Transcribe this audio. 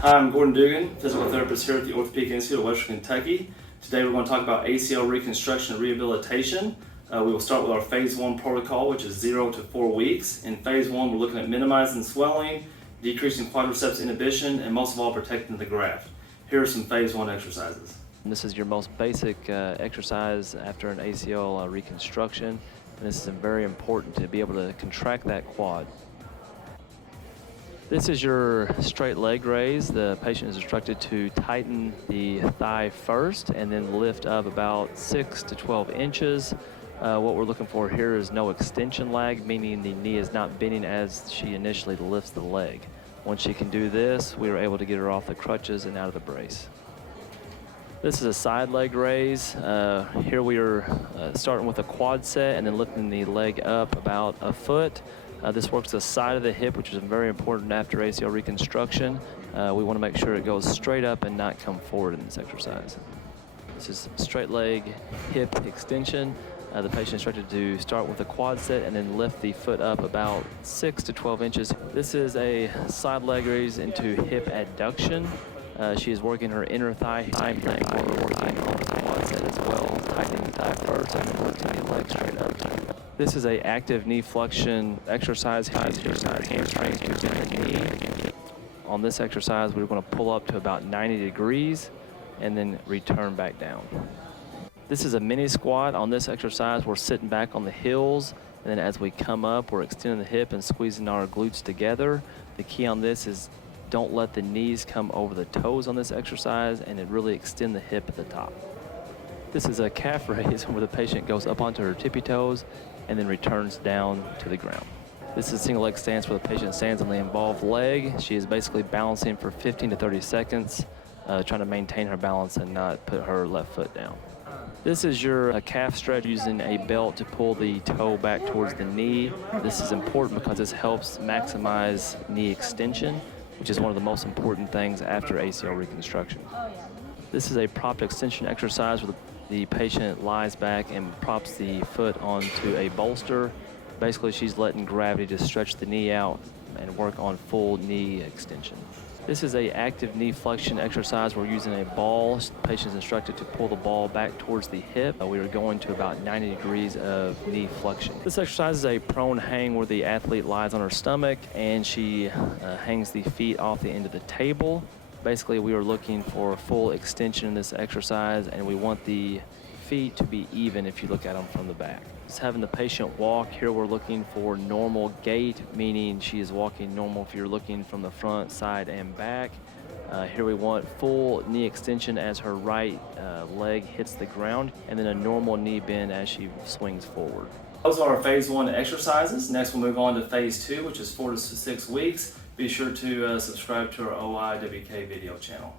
Hi, I'm Gordon Dugan, physical therapist here at the Orthopedic Institute of Western Kentucky. Today we're going to talk about ACL Reconstruction Rehabilitation. We will start with our Phase 1 protocol, which is 0 to 4 weeks. In Phase 1, we're looking at minimizing swelling, decreasing quadriceps inhibition, and most of all, protecting the graft. Here are some Phase 1 exercises. This is your most basic exercise after an ACL reconstruction, and this is very important to be able to contract that quad. This is your straight leg raise. The patient is instructed to tighten the thigh first and then lift up about 6 to 12 inches. What we're looking for here is no extension lag, meaning the knee is not bending as she initially lifts the leg. Once she can do this, we are able to get her off the crutches and out of the brace. This is a side leg raise. Here we are starting with a quad set and then lifting the leg up about a foot. This works the side of the hip, which is very important after ACL reconstruction. We want to make sure it goes straight up and not come forward in this exercise. This is straight leg hip extension. The patient is instructed to start with a quad set and then lift the foot up about 6 to 12 inches. This is a side leg raise into hip abduction. She is working her inner thigh. Same thing, we're working on the quad set as well, tightening the thigh first and then lifting the leg straight up. This is a active knee flexion exercise. Here's our hamstrings using the knee. On this exercise, we're going to pull up to about 90 degrees and then return back down. This is a mini squat. On this exercise, we're sitting back on the heels, and then as we come up, we're extending the hip and squeezing our glutes together. The key on this is don't let the knees come over the toes on this exercise, and it really extend the hip at the top. This is a calf raise where the patient goes up onto her tippy toes and then returns down to the ground. This is a single leg stance where the patient stands on the involved leg. She is basically balancing for 15 to 30 seconds, trying to maintain her balance and not put her left foot down. This is your calf stretch using a belt to pull the toe back towards the knee. This is important because this helps maximize knee extension, which is one of the most important things after ACL reconstruction. This is a propped extension exercise where the patient lies back and props the foot onto a bolster. Basically, she's letting gravity just stretch the knee out and work on full knee extension. This is an active knee flexion exercise. We're using a ball. The patient is instructed to pull the ball back towards the hip. We are going to about 90 degrees of knee flexion. This exercise is a prone hang where the athlete lies on her stomach and she hangs the feet off the end of the table. Basically, we are looking for full extension in this exercise, and we want the feet to be even if you look at them from the back. Just having the patient walk, here we're looking for normal gait, meaning she is walking normal if you're looking from the front, side, and back. Here we want full knee extension as her right leg hits the ground, and then a normal knee bend as she swings forward. Those are our Phase 1 exercises. Next we'll move on to Phase 2, which is 4 to 6 weeks. Be sure to subscribe to our OIWK video channel.